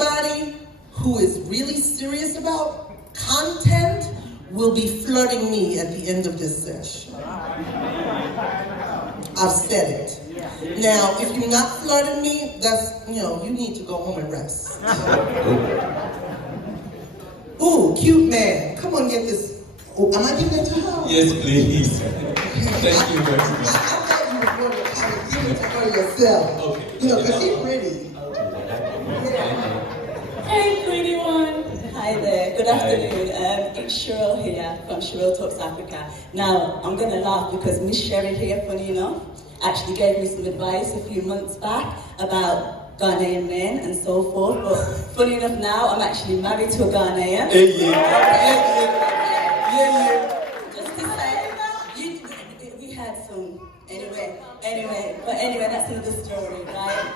everybody who is really serious about content will be flirting me at the end of this session. I've said it. Now, if you're not flirting me, that's, you need to go home and rest. Ooh, cute man. Come on, get this. Oh, am I giving it to her? Yes, please. Thank you very much. I thought you were going to kind of give it to her yourself. Okay. Because she's pretty. Hey, pretty one. Hi there. Good afternoon. It's Cheryl here from Cheryl Talks Africa. Now, I'm going to laugh because Miss Sherry here, funny enough, actually gave me some advice a few months back about Ghanaian men and so forth. But funny enough now, I'm actually married to a Ghanaian. Just to say, we had some, anyway, that's another story, right?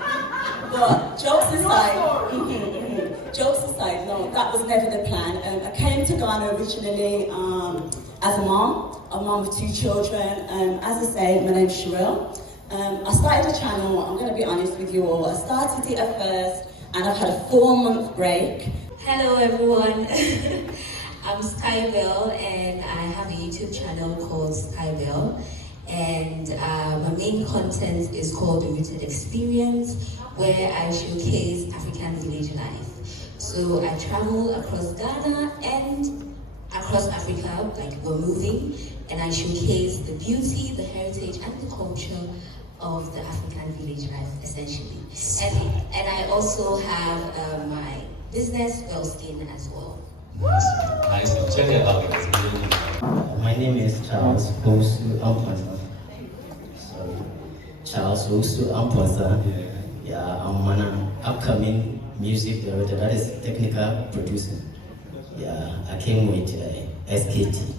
But jokes aside, no, that was never the plan. I came to Ghana originally as a mom of 2 children. As I say, my name's Cheryl. I started a channel, I'm going to be honest with you all. I started it at first, and I've had a 4-month break. Hello everyone, I'm Skybell, and I have a YouTube channel called Skybell. And my main content is called The Rooted Experience, where I showcase African village life. So I travel across Ghana and across Africa, like we're moving, and I showcase the beauty, the heritage, and the culture of the African village life, essentially. And I also have my business, Wellskin, as well. Nice. Check it out. My name is Charles Osu Amponsa. Sorry. Charles Osu Amponsa. Yeah, I'm an upcoming music director, that is technical producer. Yeah, I came with SKT,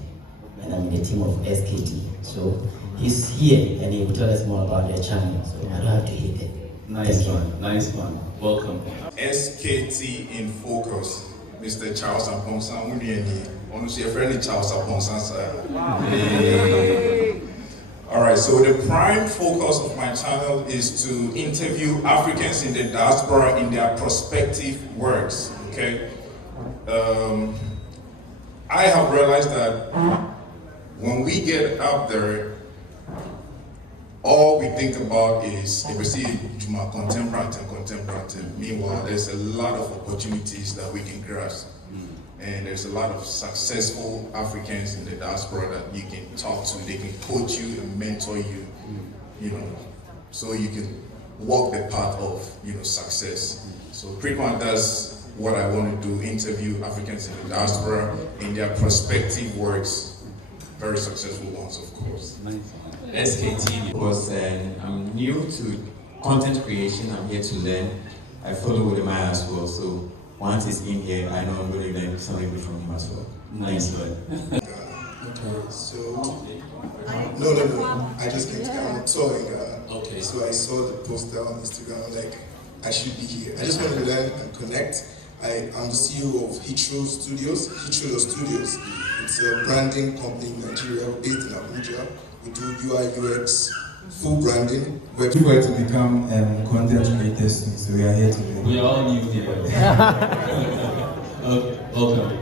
and I'm in the team of SKT. So he's here, and he will tell us more about their channel, so I don't have to hit it. Nice one. Welcome. SKT in focus. Mr. Charles Aponsa, honestly, a friendly Charles Aponsa. Alright, so the prime focus of my channel is to interview Africans in the diaspora in their prospective works, okay? I have realized that when we get up there, all we think about is contemporary. Meanwhile, there's a lot of opportunities that we can grasp. And there's a lot of successful Africans in the diaspora that you can talk to. They can coach you and mentor you, so you can walk the path of, success. So pretty much that's what I want to do, interview Africans in the diaspora in their prospective works. Very successful ones, of course. SKT, because I'm new to content creation. I'm here to learn. I follow WODEMAYA as well, so once it's in here, I know I'm going to learn something from him as well. Nice one. Okay, so no, I just came to Ghana. Okay. So I saw the poster on Instagram. I'm like, I should be here. I just want to learn and connect. I'm the CEO of Hitro Studios. It's a branding company in Nigeria, based in Abuja. We do UI, UX, full branding. We're trying to become content creators, so we are here today. We are all new here. Welcome.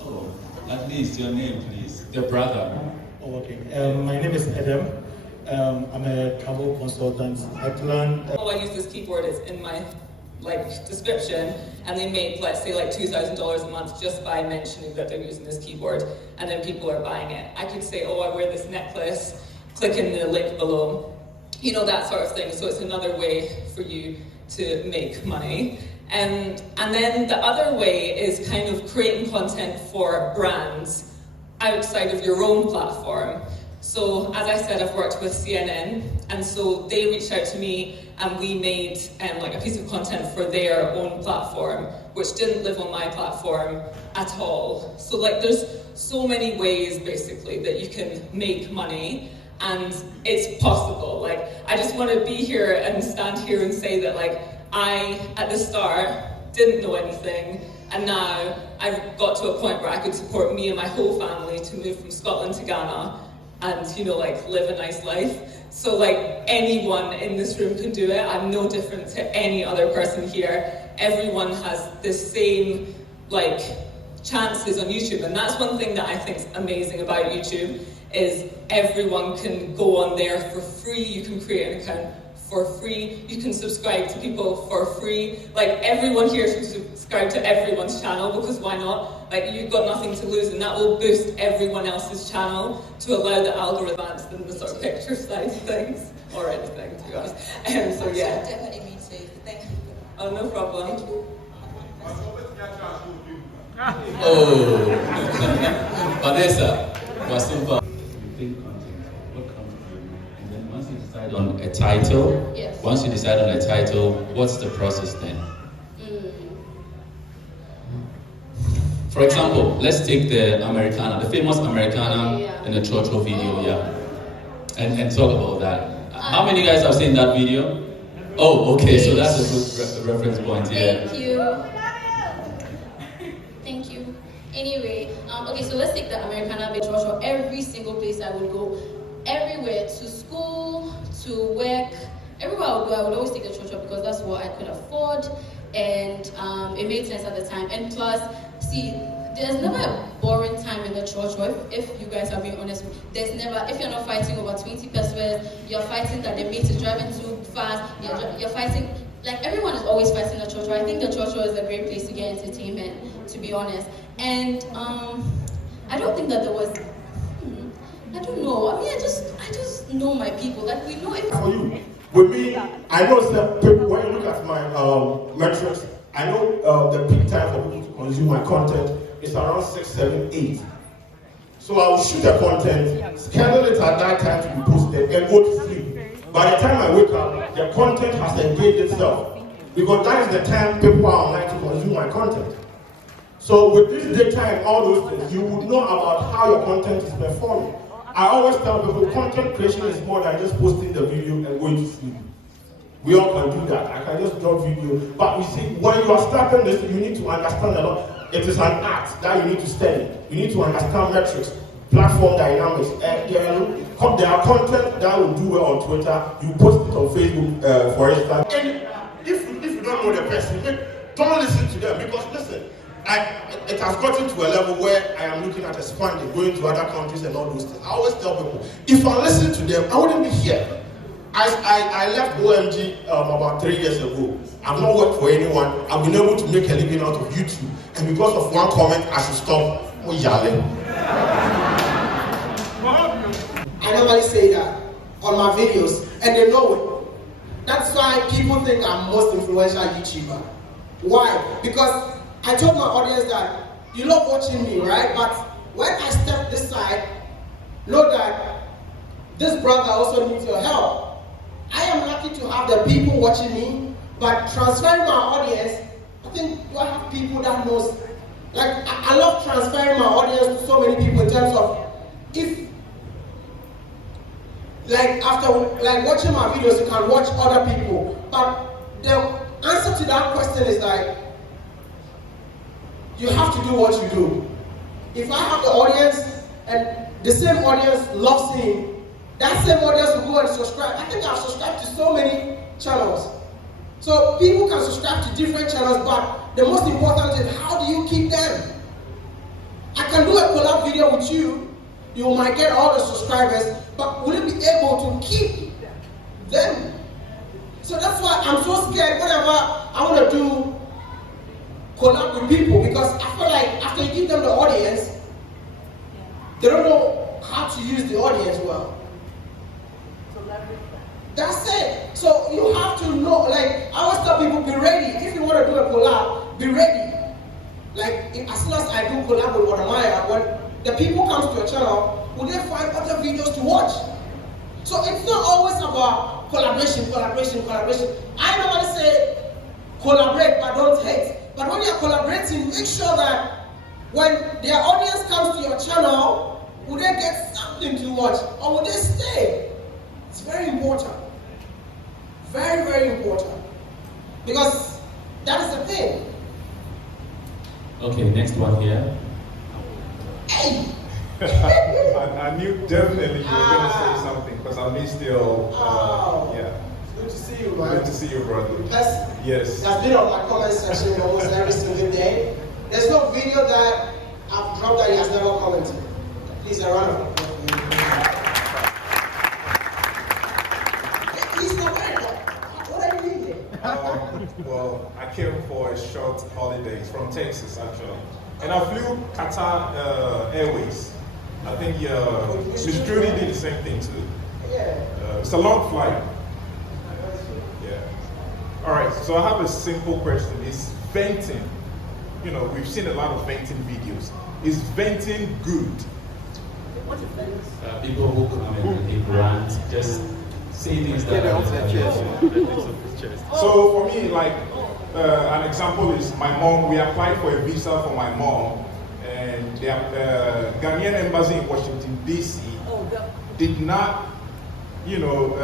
Oh, at least your name, please. Your brother. Oh, okay. My name is Adam. I'm a travel consultant. I use this keyboard is in my description, and they make, let's say, $2,000 a month just by mentioning that they're using this keyboard, and then people are buying it. I could say, oh, I wear this necklace, click in the link below, that sort of thing. So it's another way for you to make money. And then the other way is kind of creating content for brands outside of your own platform. So as I said, I've worked with CNN, and so they reached out to me, and we made a piece of content for their own platform, which didn't live on my platform at all. So there's so many ways basically that you can make money, and it's possible. I just want to be here and stand here and say that I, at the start, didn't know anything, and now I've got to a point where I could support me and my whole family to move from Scotland to Ghana and, you know, like live a nice life. So like anyone in this room can do it. I'm no different to any other person here. Everyone has the same like chances on YouTube, and that's one thing that I think is amazing about YouTube, is everyone can go on there for free. You can create an account for free. You can subscribe to people for free. Like everyone here should subscribe to everyone's channel, because why not? Like you've got nothing to lose, and that will boost everyone else's channel to allow the algorithm advance than the sort of picture side of things, or anything, to be honest. So yeah. Definitely mean to. Thank you. Oh, no problem. Oh, Vanessa, Wasimba. You think content, what comes to you? And then once you decide on a title, Yes. once you decide on a title, what's the process then? For example, let's take the Americana, the famous Americana in the Chocho video, and talk about that. How many guys have seen that video? Oh, okay, so that's a good reference point here. Thank you. Thank you. Anyway, okay, so let's take the Americana video. Every single place I would go, everywhere, to school, to work, everywhere I would go, I would always take the church because that's what I could afford, and it made sense at the time. And plus, see, there's never a boring time in the church, or if you guys are being honest, there's never, if you're not fighting over 20 pesos, you're fighting that the mate is driving too fast, you're fighting, like everyone is always fighting the church. I think the church is a great place to get entertainment, to be honest. And I don't think that there was, I don't know, I mean, I just know my people, like we know it. For you, with me, I know that people, when you look at my metrics, I know the peak time for people to consume my content is around 6, 7, 8. So I will shoot the content, schedule it at that time to be posted, and go to sleep. By the time I wake up, the content has engaged itself, because that is the time people are online to consume my content. So with this daytime, all those things, you would know about how your content is performing. I always tell people, content creation is more than just posting the video and going to sleep. We all can do that. I can just drop video. But you see, when you are starting this, you need to understand a lot. It is an art that you need to study. You need to understand metrics, platform dynamics. And there are content that will do well on Twitter. You post it on Facebook, for instance. And if you don't know the person, don't listen to them, because listen, it has gotten to a level where I am looking at expanding, going to other countries and all those things. I always tell people, if I listen to them, I wouldn't be here. I left OMG about 3 years ago. I've not worked for anyone. I've been able to make a living out of YouTube. And because of one comment, I should stop yelling. I normally say that on my videos, and they know it. That's why people think I'm most influential YouTuber. Why? Because I told my audience that you love watching me, right? But when I step this side, know that this brother also needs your help. I am lucky to have the people watching me, but transferring my audience, I think I have people that knows. Like, I love transferring my audience to so many people in terms of, if, like, after like watching my videos, you can watch other people. But the answer to that question is like, you have to do what you do. If I have the audience, and the same audience loves seeing, that same audience will go and subscribe. I think I've subscribed to so many channels. So people can subscribe to different channels, but the most important is, how do you keep them? I can do a collab video with you, you might get all the subscribers, but will you be able to keep them? So that's why I'm so scared whenever I want to do collab with people, because I feel like after you give them the audience, they don't know how to use the audience well. That's it. So you have to know, like, I always tell people, be ready. If you want to do a collab, be ready. Like, as soon as I do collab with WODEMAYA, when the people come to your channel, will they find other videos to watch? So it's not always about collaboration. I normally say, collaborate, but don't hate. But when you're collaborating, make sure that when their audience comes to your channel, will they get something to watch, or will they stay? It's very important. Very, very important. Because that is the thing. Okay, next one here. Hey! I knew definitely you were going to say something because I missed your. Yeah. Good to see you, man. Good to see you, brother. Yes. That's been on my comment section almost every single day. There's no video that I've dropped that he has never commented. Please, a round of applause. He's not very good. What are you doing here? Well, I came for a short holiday from Texas, actually. And I flew Qatar Airways. I think Miss Trudy did the same thing too. Yeah. It's a long flight. Yeah. All right, so I have a simple question. Is venting, you know, we've seen a lot of venting videos. Is venting good? People who come and they rant, just say things that are off their chest. So for me, like, an example is my mom, we applied for a visa for my mom, and the Ghanaian embassy in Washington, D.C. did not, you know,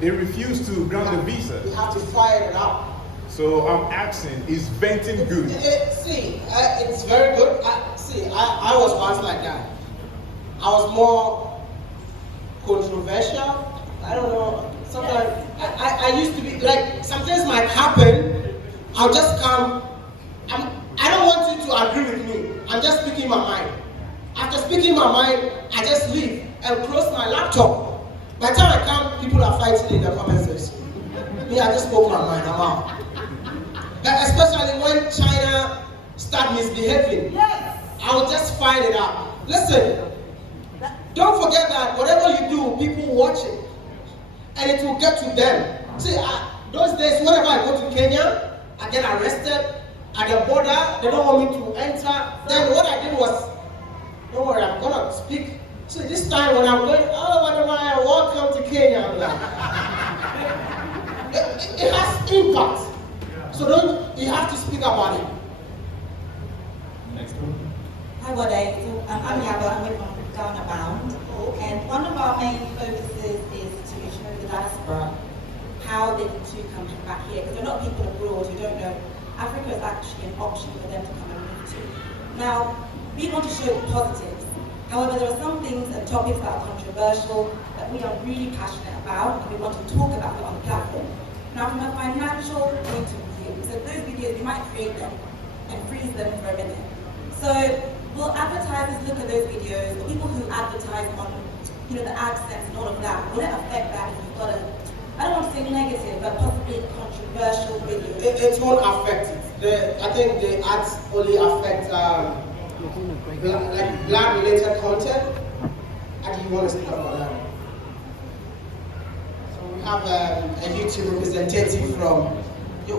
they refused to grant the visa. You have to fire it up. So I'm asking, is venting good? It's very good. I was once like that. I was more controversial. I don't know. Sometimes I used to be like, something might happen. I'll just come. I don't want you to agree with me. I'm just speaking my mind. After speaking my mind, I just leave and close my laptop. By the time I come, people are fighting in the comment section. Me, I just spoke my mind. I'm out. Especially when China start misbehaving. Yes. I will just find it out. Listen, don't forget that whatever you do, people watch it. And it will get to them. See, those days, whenever I go to Kenya, I get arrested at the border. They don't want me to enter. Then what I did was, don't worry, I'm gonna speak. So this time when I'm going, WODEMAYA, welcome to Kenya. It has impact. So you have to speak about it. Next one. Hi, WODE. I'm Yaba. I'm with Ghana Bound. And one of our main focuses is to show the diaspora how they can too come back here. Because there are a lot of people abroad who don't know Africa is actually an option for them to come and move to. Now, we want to show the positives. However, there are some things and topics that are controversial that we are really passionate about and we want to talk about it on the platform. Now, from a financial point of view, so those videos, we might create them and freeze them for a minute. So, will advertisers look at those videos, or people who advertise on, the AdSense and all of that, will it affect that if you've got I don't want to say negative, but possibly controversial video? It won't affect it. I think the ads only affect black-related content. How do you want to speak about that? So we have a YouTube representative from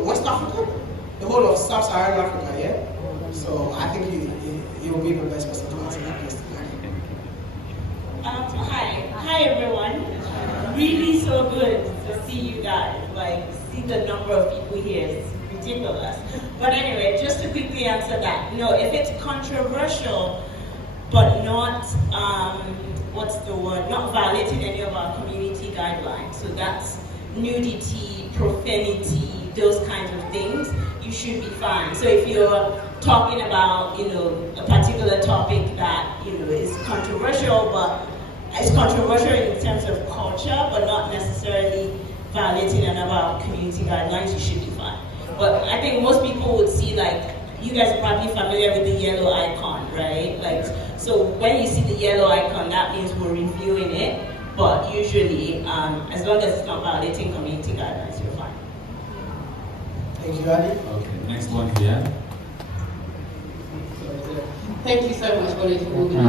West Africa, the whole of Sub-Saharan Africa, yeah? So I think he will be the best person to answer that question. Hi everyone. Really so good to see you guys. Like, see the number of people here. It's ridiculous. But anyway, just to quickly answer that. No, if it's controversial, but not, not violating any of our community guidelines. So that's nudity, profanity, those kinds of things, you should be fine. So if you're talking about, a particular topic that, is controversial, but it's controversial in terms of culture, but not necessarily violating any of our community guidelines, you should be fine. But I think most people would see, you guys are probably familiar with the yellow icon, right? So when you see the yellow icon, that means we're reviewing it, but usually, as long as it's not violating community guidelines, you're fine. Thank you, Adi. Okay, next one here. Thank you so much, WODE, for organizing.